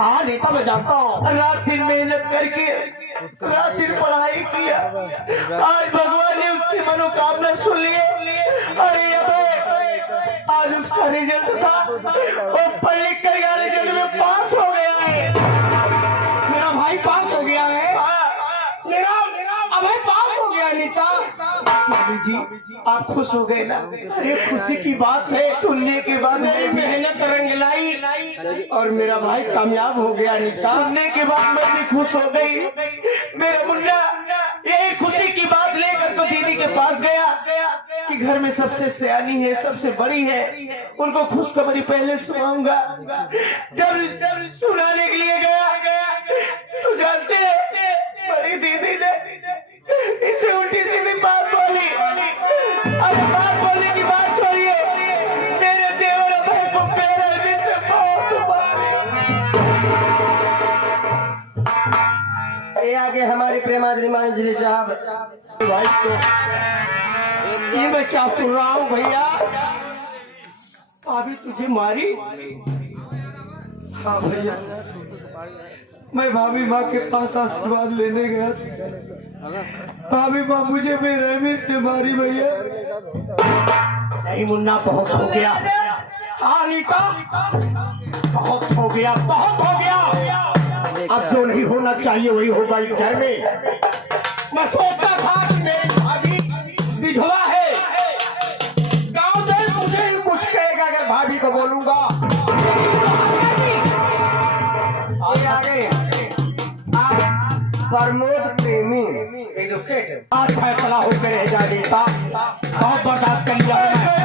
हाँ नेता मैं जानता हूँ। रात दिन मेहनत करके रात दिन पढ़ाई किया, आज भगवान ने उसकी मनोकामना सुन ली। अरे आज उसका रिजल्ट था, वो पढ़ लिख कर गया, रिजल्ट में पास हो गया है। मेरा भाई पास हो गया है। मेरा अब भाई पास हो गया नेता। स्वामी जी आप खुश हो गए ना? अरे खुशी की बात है, सुनने के बाद मेरी मेहनत रंग लाई और मेरा भाई कामयाब हो गया नेता। सुनने के बाद मैं भी खुश हो गई। मेरा मुन्ना यही खुशी की बात लेकर तो दीदी के पास गया कि घर में सबसे सियानी है, सबसे बड़ी है, उनको खुशखबरी पहले सुनाऊंगा। जब सुनाने के लिए गया तो जानते हैं बड़ी दीदी ने इसे उल्टी सीधी बात बोली। अरे बात बोलने की बात छोड़िए, मेरे देवर भाई को पैर से बहुत मारे। ये आगे हमारे प्रेमाद्री मंजरी साहब। भाई तो ये मैं क्या सुन रहा हूँ भैया? अभी तुझे मारी? हाँ भैया, मैं भाभी माँ के पास आशीर्वाद लेने गया, भाभी माँ मुझे बेरहमी से मारी भैया। नहीं मुन्ना बहुत हो गया। हाँ नीता बहुत हो गया, बहुत हो गया। अब जो नहीं होना चाहिए वही होगा इस घर में। मैं सोचता था कि मेरी भाभी विधवा है, गांव देश मुझे ही कुछ कहेगा अगर भाभी को बोलूंगा। ये आगे आप प्रमोद प्रेमी एडवोकेट आज फैसला होकर रह जाए नेता। बहुत बर्दाश्त कर लिया है।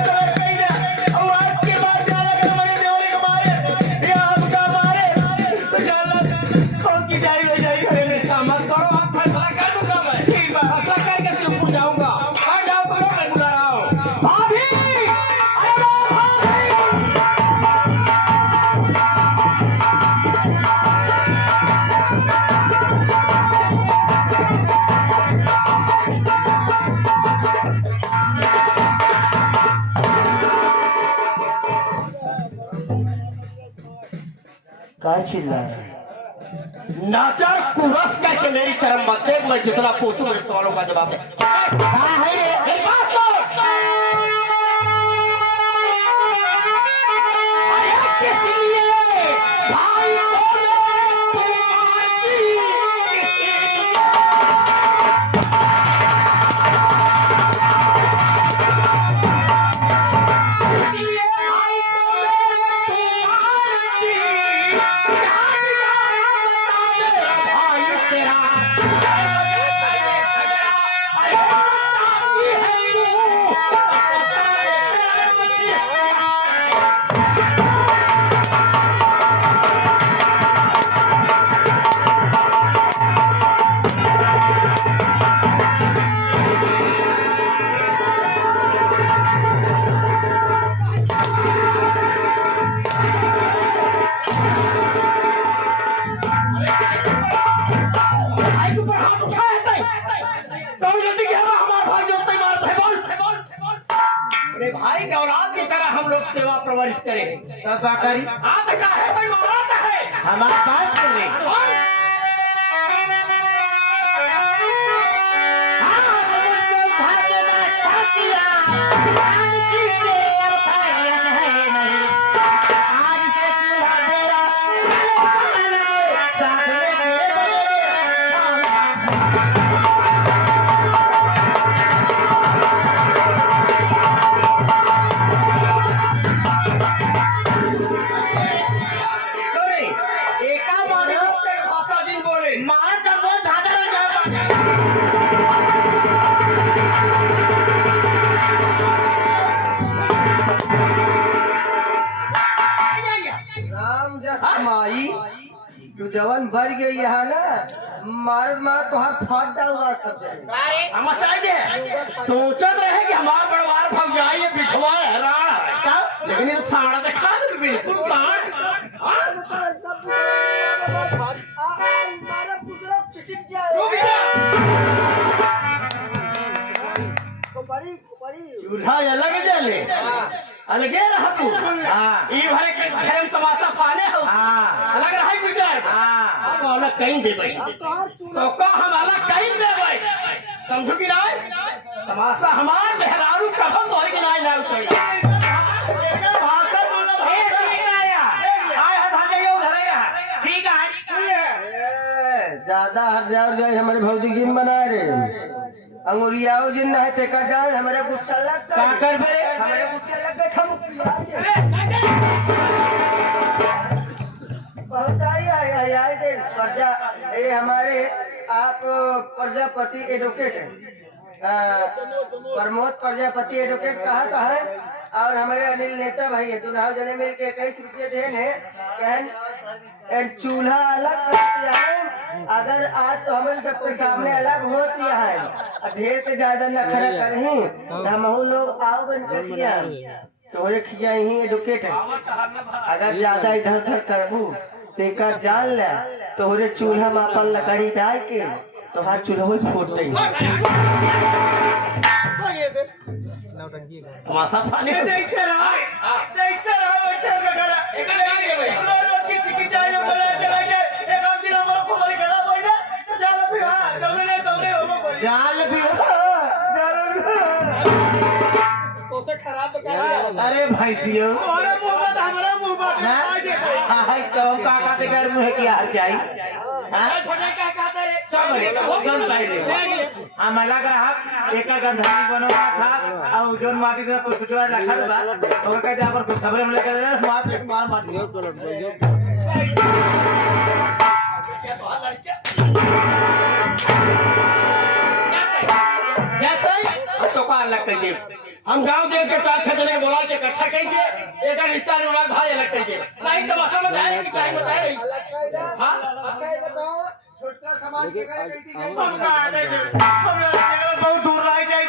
क्या चिल्ला रहा है? नाचार कुरस करके मेरी तरफ मत देख, मैं जितना पूछूं मेरे सवालों का जवाब दे। कहाँ है ये? मेरे पास तो। अरे किस लिए? भाई बोले भाई के औलाद की तरह हम लोग सेवा परवरिश करें। क्या करी? आप का है कोई मारता है हमारी बात सुन ले। तू जवान भर गई है ना, मार मार तो हाथ फाट डालूंगा सब जगह। हम सोचत रहे कि हमारा परिवार फग जाए, ये बिठवा हैरान है, लेकिन ये साड़ा दिखा दे बिल्कुल साड़। चूल्हा अलग जले अलगे रहा तू। ई भाई के घर में तमाशा पाले हो अलग रहा गुजर। हम वाला कहीं दे भाई तो का हम वाला कहीं दे भाई समझो कि नहीं तमाशा हमार मेहरारू कफन तो है कि नहीं लाल चढ़ी भाषा बोलना भाई ठीक है यार आए हाथ आ जाइए उधर है ठीक है ज्यादा हट जाओ हमारे भौजी गिम बना रहे अंगुरियाओ जिन है ते का जान हमारे गुस्सा लग का कर बे हमारे गुस्सा लग गए हम बहुत आई दे प्रजा ये हमारे आप प्रजापति एडवोकेट हैं प्रमोद प्रजापति एडवोकेट कहा है और हमारे अनिल नेता भाई है दोनों जने मिल के 21 रुपये देन है चूल्हा अलग कर दिया है अगर आज तो हमारे सबके सामने अलग हो दिया है ढेर से ज्यादा नखरा करें तो हम लोग आओ बन के किया तोरे खिया ही एडवोकेट है अगर ज्यादा इधर उधर करबू तेका जान ले तोरे चूल्हा में अपन लकड़ी डाल के तो हाथ चूल्हा में फोड़ देंगे तमाशा पानी देखते रहा बच्चे का करा एक नहीं है भाई रोज की चिकी चाय में बोला चला के एक आध दिन हमारा कुमारी करा भाई ना तो जाल भी हां तुमने हो जाल भी तो से खराब कर अरे भैंसियो अरे मोहब्बत हमारा मोहब्बत हाय तो काका के घर में क्या हर क्या हां फटाई क्या कहते रे वो गन पाई दे हम लग रहा एक गंधानी बनवा था और जोन माटी से कुछ रखा बा और कहते यहाँ पर कुछ खबरें हम लेकर मार माटी तो का अलग कहिए हम गांव देख के 4-6 जने के बोला के इकट्ठा कहिए एक रिश्ता निभाना भाई अलग कहिए नहीं तो मसला बताए कि क्या बता रही हां छोटा समाज के करे कहती जाए हम का आ गए हम बहुत दूर रह जाए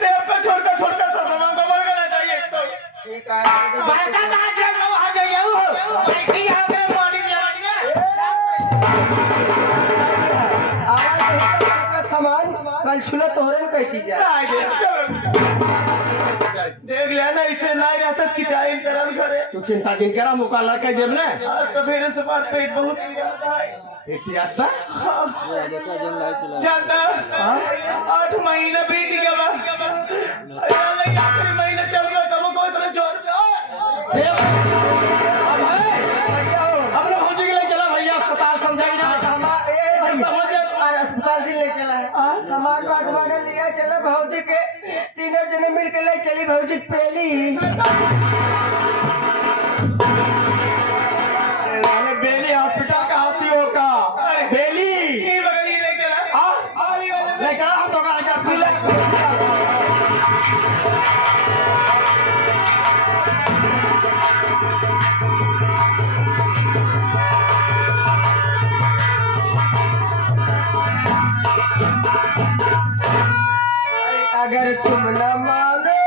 ते आपका छोटा सब सामान को बोल कर चाहिए तो ठीक है बाटा ना जब वो आ जाइए वो बैठी यहां पे पानी आवाज सामान कल छुला तोहरे में कहती जाए देख लेना इसे नहीं रहता कि चाहे करल करे तू चिंता जिन करा मुका लड़के जेब ने सवेरे से बाद पेट बहुत ज्यादा है पेट रास्ता जाता 8 महीने बीत गया अरे आखिरी महीने चल गया तुम को इतना जोर अब लोग हो गए चला भैया अस्पताल समझाई ना अस्पताल से ले चला है हमारे बाटवाड़ा लिया चला भौजी के तीनों जने मिल के ले चली भौजी पहली बेली हॉस्पिटल का आती हो का बेली बगली लेके लेकर हम तो अगर तुम न मानो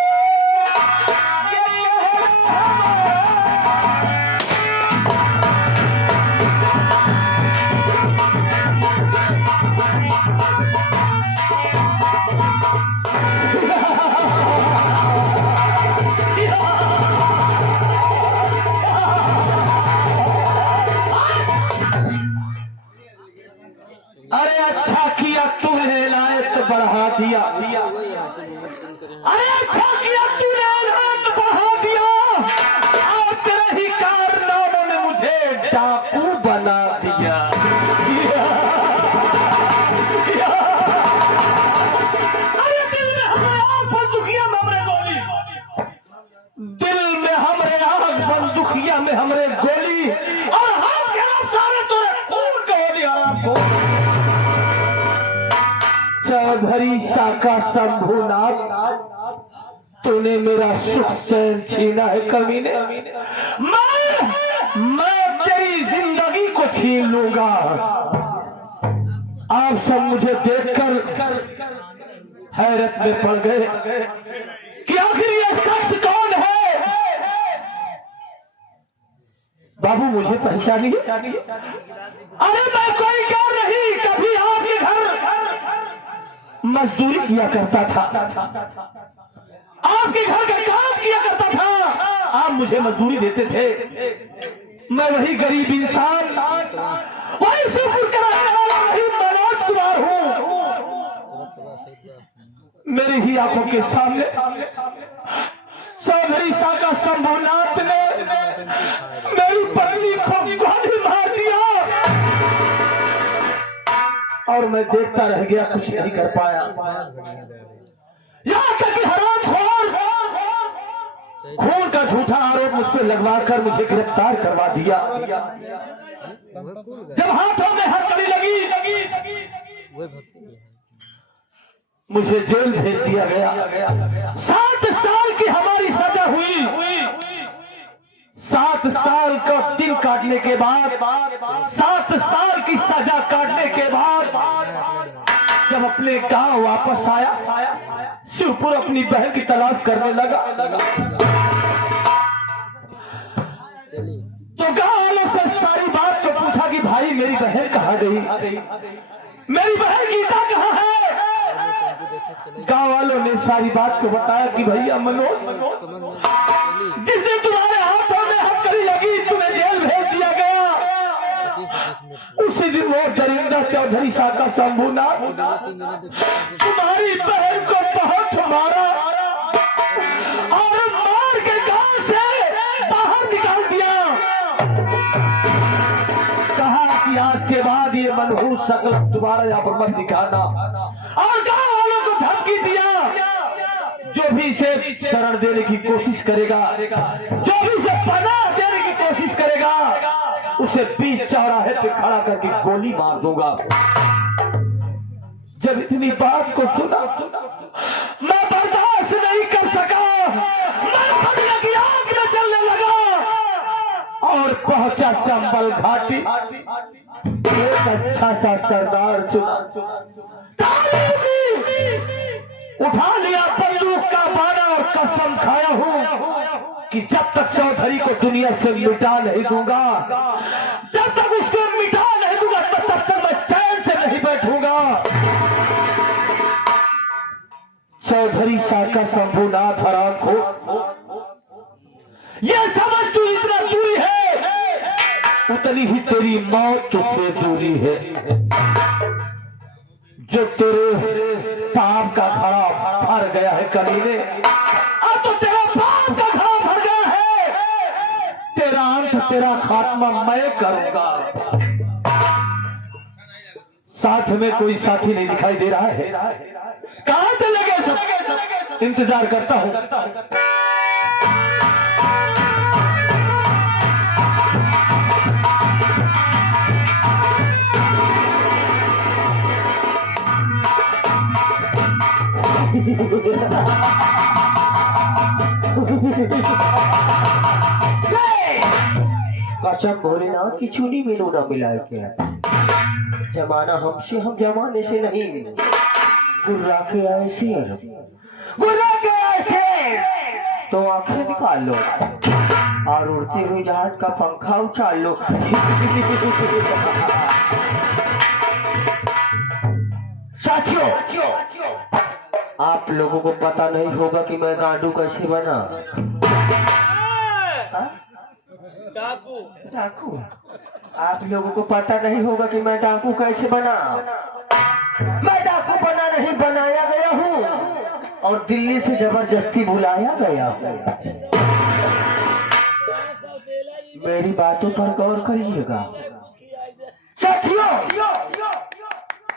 अरे अच्छा किया तुमने लायक बढ़ा दिया अरे अच्छा किया तूने लायक बढ़ा दिया और तेरे ही कारनामों ने मुझे डाकू बना दिया अरे दिल में हमरे आग बंदुकिया में हमरे गोली दिल में हमरे आग बंदुकिया में हमरे गोली और हम के सारे तोरे खून के होली हराम को चौधरी शाखा शंभुनाथ तूने मेरा सुख चैन छीना है कमीने मैं तेरी जिंदगी को छीन लूंगा आप सब मुझे देखकर हैरत में पड़ गए कि आखिर ये शख्स कौन है बाबू मुझे पहचानिए अरे मैं कोई गैर नहीं कभी आपके घर मजदूरी किया करता था आपके घर का काम किया करता था आप मुझे मजदूरी देते थे मैं वही गरीब इंसान मेरी ही आंखों के सामने चौधरी साका शंभुनाथ ने मेरी पत्नी को गोली मार दिया और मैं देखता रह गया, कुछ नहीं कर पाया। यहाँ तक कि हरामखोर खून का झूठा आरोप मुझ पर लगवाकर मुझे गिरफ्तार करवा दिया। जब हाथों में हथकड़ी लगी मुझे जेल भेज दिया गया। 7 साल की हमारी सजा हुई। 7 साल का दिन काटने के बाद, 7 साल की सजा काटने के बाद जब अपने गांव वापस आया, शिवपुर अपनी बहन की तलाश करने लगा तो गांव वालों से सारी बात को पूछा कि भाई मेरी बहन कहाँ गई, मेरी बहन गीता कहाँ है। गांव वालों ने सारी बात को बताया कि भैया मनोज, जिस दिन तुम्हारे हाथों में हथकड़ी लगी तुम्हें जेल भेज दिया गया, उसी दिन वो दरिंदा चौधरी साका शंभुनाथ तुम्हारी बहन को बहुत मारा और मार के गांव से बाहर निकाल दिया। कहा कि आज के बाद ये मनहूस शक्ल दोबारा यहाँ पर मत दिखाना और गांव वालों को धमकी दिया, जो भी इसे शरण देने की कोशिश करेगा, जो भी इसे पनाह देने की कोशिश करेगा, उसे बीच चौराहे पे खड़ा करके गोली मार दूंगा। जब इतनी बात को सुना मैं बर्दाश्त नहीं कर सका, मैं फटने की आग में जलने लगा और पहुंचा चंबल घाटी। एक अच्छा सा सरदार चुना, उठा लिया बंदूक का बाना और कसम खाया हूं कि जब तक चौधरी को दुनिया से मिटा नहीं दूंगा, जब तक उसको मिटा नहीं दूंगा, तब तक मैं चैन से नहीं बैठूंगा। चौधरी साका शंभुनाथ हराम को यह समझ तू इतना दूरी है, उतनी ही तेरी मौत तुझसे दूरी है। जो तेरे पाप का घड़ा भर गया है कमीने, अब तो तेरा पाप का घड़ा भर गया है, तेरा अंत, तेरा खात्मा मैं करूंगा। साथ में कोई साथी नहीं दिखाई दे रहा है, कहां से लगे सब, इंतजार करता हूं। कसम भोलेनाथ की चूनी में नूना मिलाए क्या, जमाना हमसे, हम जमाने से नहीं। गुर्रा के ऐसे, गुर्रा के ऐसे तो आंखें निकाल लो और उड़ते हुए जहाज का पंखा उछाल लो। साथियों, आप लोगों को पता नहीं होगा कि मैं गांडू कैसे बना। डाकू, आप लोगों को पता नहीं होगा कि मैं डाकू कैसे बना। मैं डाकू बना नहीं, बनाया गया हूँ और दिल्ली से जबरदस्ती बुलाया गया हूँ। मेरी बातों पर गौर करिएगा साथियों।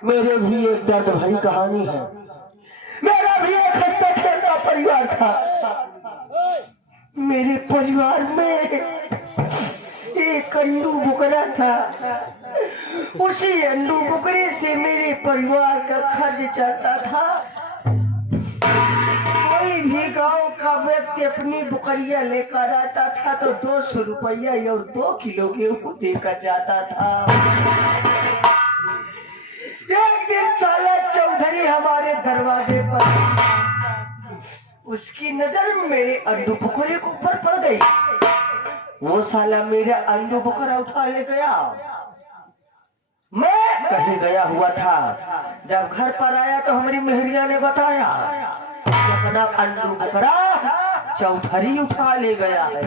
मेरे भी एक दर्द भरी कहानी है। मेरा भी एक हंसता खेलता परिवार था। मेरे परिवार में एक अंडू बुकरा था। उसी अंडू बुकरे से मेरे परिवार का खर्च चलता था। कोई भी गांव का व्यक्ति अपनी बुकरिया लेकर आता था तो 200 रुपया और 2 किलो गेहूं देकर जाता था। एक दिन साला चौधरी हमारे दरवाजे पर, उसकी नजर मेरे अंडू बुकरे के ऊपर पड़ गई। वो साला मेरा अंडू बुकरा उठा ले गया। मैं कहीं गया हुआ था। जब घर पर आया तो हमारी मेहरिया ने बताया अपना अंडू बुकरा चौधरी उठा ले गया है।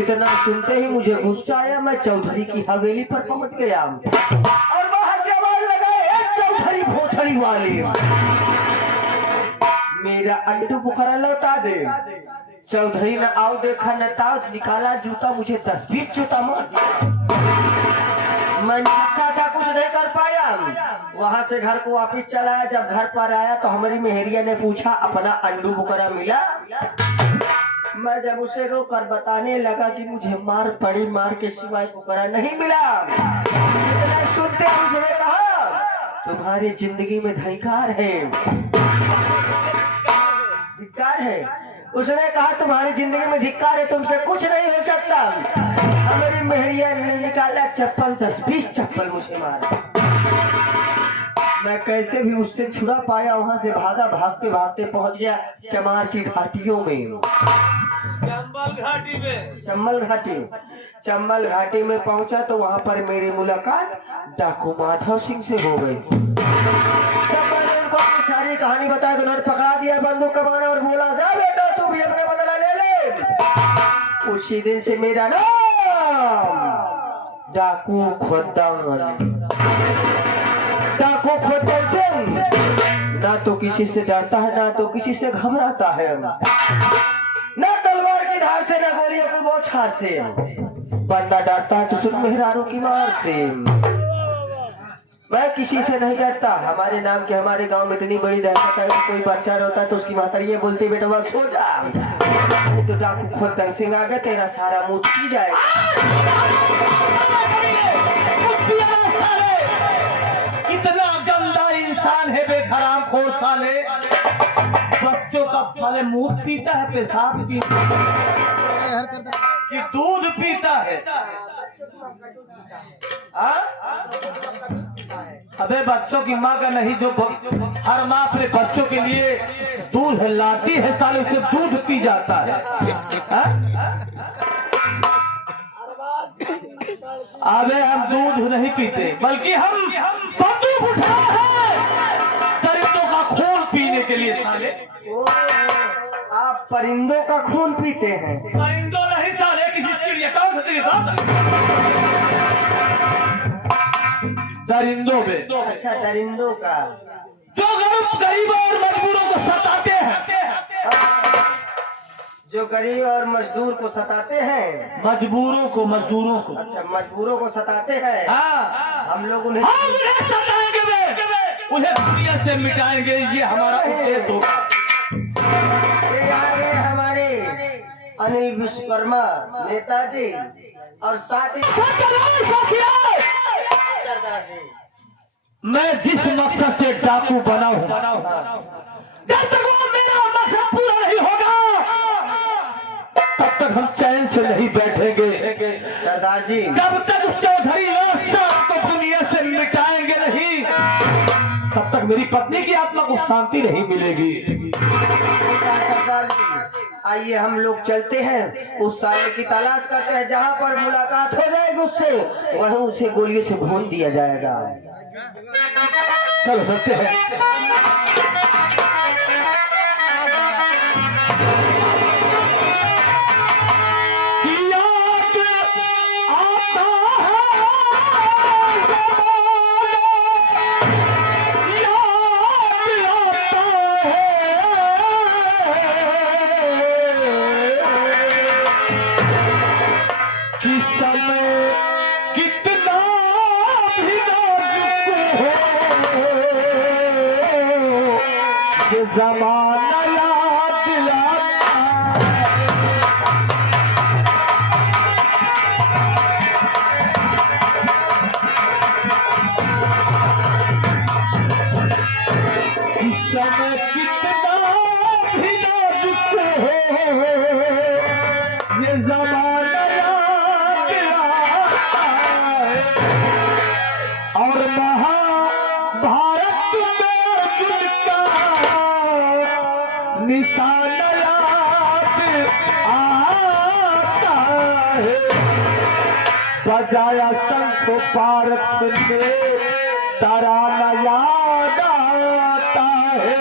इतना सुनते ही मुझे गुस्सा आया। मैं चौधरी की हवेली पर पहुंच गया और वहां से आवाज लगाए, चौधरी भोसड़ी वाले। मेरा अंडू बुखारा लौटा दे। चौधरी न आओ देखा न ताओ, निकाला जूता, मुझे 10-20 जूता मार दिया। मैं थका था, कुछ नहीं कर पाया। वहां से घर को वापिस चला आया। जब घर पर आया तो हमारी मेहरिया ने पूछा अपना अंडू बुखारा मिला। मैं जब उसे रो कर बताने लगा कि मुझे मार पड़ी, मार के सिवाय बुखारा नहीं मिला। सुनते उसने कहा तुम्हारी जिंदगी में धिक्कार है, धिक्कार है। उसने कहा तुम्हारी जिंदगी में धिक्कार है, तुमसे कुछ नहीं हो सकता। हमारी मेहरिया ने निकाला चप्पल, 10-20 चप्पल मुझे मारा। मैं कैसे भी उससे छुड़ा पाया, वहां से भागा, भागते भागते पहुंच गया चमार की घाटियों में। चंबल घाटी में पहुंचा तो वहां पर मेरी मुलाकात डाकू माधव सिंह से हो गई। जब मैंने उनको अपनी सारी कहानी बताई तो उन्होंने पकड़ा दिया बंदूक कमाना और बोला जा बेटा तू भी अपने बदला ले ले। उसी दिन से मेरा नाम डाकू खोदन सिंह। ना तो किसी से डरता है, ना तो किसी से घबराता है, ना तलवार की धार से, ना गोलियों की बौछार से। बंदा डरता है तो सिर्फ मेहरारों की मार से। मैं किसी से नहीं डरता। हमारे नाम के हमारे गांव में इतनी बड़ी दहशत है, कोई बच्चा रोता है तो उसकी माता ये बोलती बेटा बस सो जा। तो डाकू खोदन सिंह आ गया, तेरा सारा मुंह पी जाएगा। कितना गंदा इंसान है बेहराम खोर साले। बच्चों का साले मुंह पीता है, पेशाब पीता है कि दूध पीता है। अबे बच्चों की माँ का नहीं, जो हर माँ अपने बच्चों के लिए दूध लाती है साले उसे दूध पी जाता है। अबे हम दूध नहीं पीते, बल्कि हम बंदूक उठाए हैं परिंदों का खून पीने के लिए साले। आप परिंदों का खून पीते हैं? परिंदों नहीं साले, किसी चिड़िया का दरिंदों में। अच्छा दरिंदों का, जो गरीबों और मजदूरों को सताते हैं, जो गरीब और मजदूर को सताते हैं। मजदूरों को। अच्छा मजदूरों को सताते हैं। हाँ, हम लोग उन्हें सताएंगे, उन्हें दुनिया से मिटाएंगे, ये हमारा उद्देश्य होगा। ये हमारे अनिल विश्वकर्मा नेताजी और साथ ही सरदार जी। मैं जिस मकसद से डाकू बना हूँ, जब तक वो मेरा मकसद पूरा नहीं होगा तब तक हम चैन से नहीं बैठेंगे सरदार जी। जब तक चौधरी साहब को दुनिया से मिटाएंगे नहीं तब तक मेरी पत्नी की आत्मा को शांति नहीं मिलेगी। सरदार जी आइए हम लोग चलते हैं, उस साले की तलाश करते हैं, जहाँ पर मुलाकात हो जाएगी उससे वहीं उसे गोलियों से भून दिया जाएगा। चलो चलते हैं। ज़माना याद दिलाता इस समय कितना भी नाजुक हो, ये ज़माना याद दिलाता है। और महाभारत में अर्जुन का निशान याद आता है। बजाया शंख पार्थ ने तराना याद आता है।